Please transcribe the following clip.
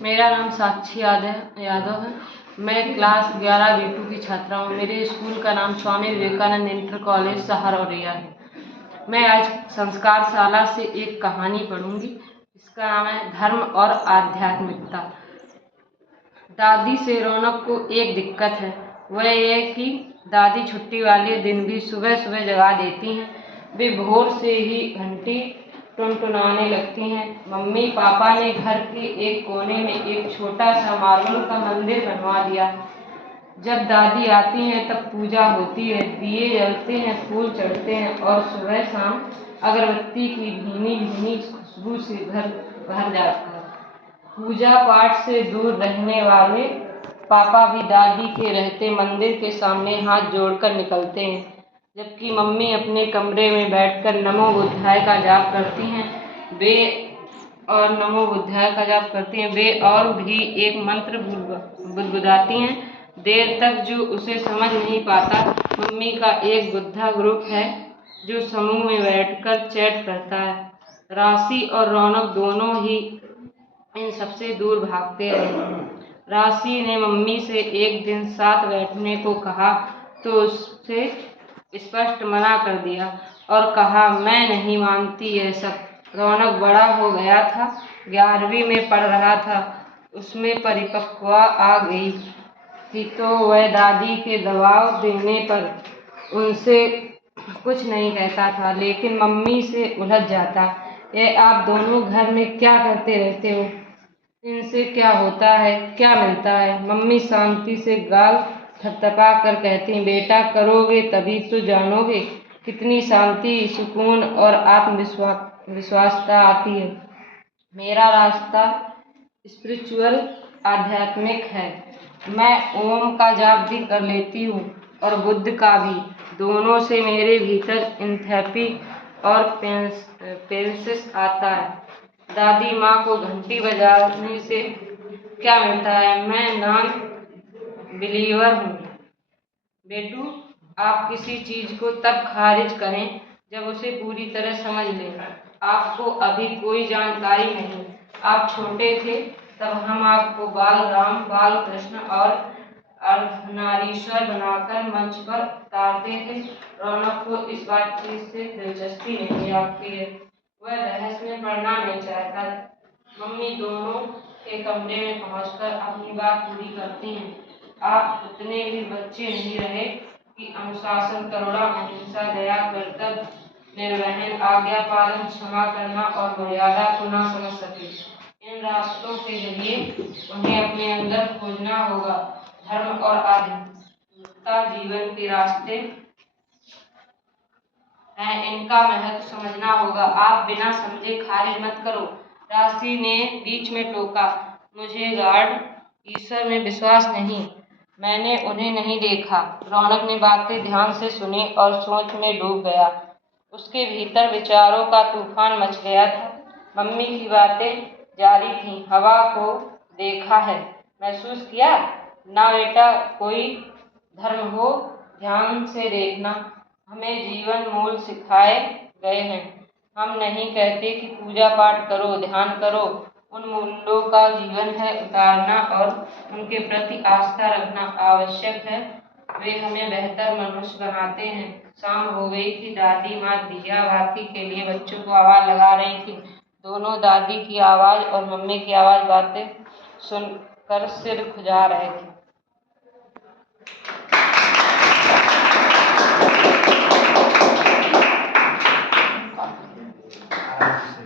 मेरा नाम साक्षी यादव है। मैं क्लास 11 B2 की छात्रा हूँ। मेरे स्कूल का नाम स्वामी विवेकानंद इंटर कॉलेज सहारौरिया है। मैं आज संस्कार शाला से एक कहानी पढ़ूंगी। इसका नाम है धर्म और आध्यात्मिकता। दादी से रौनक को एक दिक्कत है, वह ये कि दादी छुट्टी वाले दिन भी सुबह सुबह जगा देती हैं। वे भोर से ही घंटी टुनटुनाने लगती हैं। मम्मी पापा ने घर के एक कोने में एक छोटा सा मार्बल का मंदिर बनवा दिया। जब दादी आती हैं तब पूजा होती है, दिए जलते हैं, फूल चढ़ते हैं और सुबह शाम अगरबत्ती की भीनी भीनी खुशबू से घर भर जाता है। पूजा पाठ से दूर रहने वाले पापा भी दादी के रहते मंदिर के सामने हाथ जोड़कर निकलते हैं, जबकि मम्मी अपने कमरे में बैठकर नमो बुद्धाय का जाप करती हैं। वे और भी एक मंत्र बुदबुदाती हैं, देर तक जो उसे समझ नहीं पाता। मम्मी का एक बुद्धा ग्रुप है जो समूह में बैठकर चैट करता है। राशि और रौनक दोनों ही इन सबसे दूर भागते रहे। राशि ने मम्मी से एक दिन साथ बैठने को कहा तो उससे स्पष्ट मना कर दिया और कहा, मैं नहीं मानती ये सब। रौनक बड़ा हो गया था, 11वीं में पढ़ रहा था। उसमें परिपक्वता आ गई थी तो वह दादी के दबाव देने पर उनसे कुछ नहीं कहता था, लेकिन मम्मी से उलझ जाता। ये आप दोनों घर में क्या करते रहते हो? इनसे क्या होता है, क्या मिलता है? मम्मी शांति से गाल थपथपा कर कहती, बेटा करोगे तभी तो जानोगे कितनी शांति, सुकून और आत्मविश्वासता आती है। मेरा रास्ता स्पिरिचुअल आध्यात्मिक है। मैं ओम का जाप भी कर लेती हूँ और बुद्ध का भी। दोनों से मेरे भीतर इंथैपी और पेंसिस आता है। दादी माँ को घंटी बजाने से क्या मिलता है? मैं नॉन बिलीवर हूँ। बेटू, आप किसी चीज को तब खारिज करें जब उसे पूरी तरह समझ लें। आपको अभी कोई जानकारी नहीं। आप छोटे थे तब हम आपको बाल राम, बाल कृष्ण और अर्धनारीश्वर बनाकर मंच पर उतारते थे। रौनक को इस बातचीत से दिलचस्पी नहीं आती है, वह बहस में पढ़ना नहीं चाहता। मम्मी दोनों के कमरे में पहुंचकर अपनी बात पूरी करती हैं। आप उतने भी बच्चे नहीं रहे कि अनुशासन, करुणा, अहिंसा, दया, कर्तव्य, निर्वहन, आज्ञा पालन, क्षमा करना और मर्यादा को ना समझ सके। इन रास्तों के जरिए उन्हें अपने अंदर खोजना होगा। धर्म और आध्यात्मिकता जीवन के रास्ते हैं, इनका महत्व समझना होगा। आप बिना समझे खारिज मत करो। राशि ने बीच में टोका, मुझे गॉड, ईश्वर में विश्वास नहीं, मैंने उन्हें नहीं देखा। रौनक ने बातें ध्यान से सुनी और सोच में डूब गया। उसके भीतर विचारों का तूफान मच गया था। मम्मी की बातें जारी थीं। हवा को देखा है, महसूस किया ना बेटा? कोई धर्म हो, ध्यान से देखना। हमें जीवन मूल सिखाए गए हैं। हम नहीं कहते कि पूजा पाठ करो, ध्यान करो। उन मूल्यों का जीवन है उतारना और उनके प्रति आस्था रखना आवश्यक है। वे हमें बेहतर मनुष्य बनाते हैं। शाम हो गई थी। दादी माँ दिया बाती के लिए बच्चों को आवाज लगा रही थी। दोनों दादी की आवाज और मम्मी की आवाज बातें सुनकर सिर खुजा रहे थे।